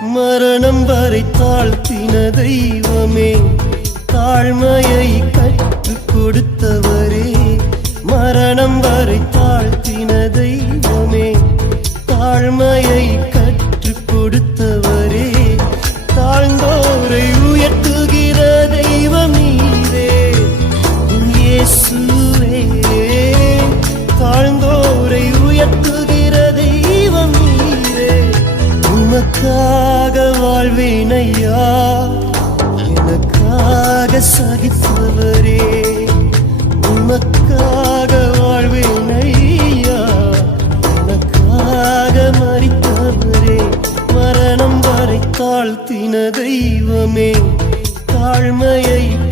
மரணம் வரை தாழ்த்தின தெய்வமே, தாழ்மையை கற்றுக் கொடுத்தவரே. மரணம் வரை தாழ்த்தின தெய்வமே, தாழ்மையை கற்றுக் கொடுத்தவரே. தாழ்ந்தோரை உயர்த்துகிற தெய்வம் நீரே இயேசுவே. தாழ்ந்தோரை உயர்த்துகிற தெய்வம் நீரே. உமக்காக வாழ்வேனையா, எனக்காக சகித்தவரே. உமக்காக வாழ்வேனையா, எனக்காக மரித்தவரே. மரணம் வரை தாழ்த்தின தெய்வமே, தாழ்மையை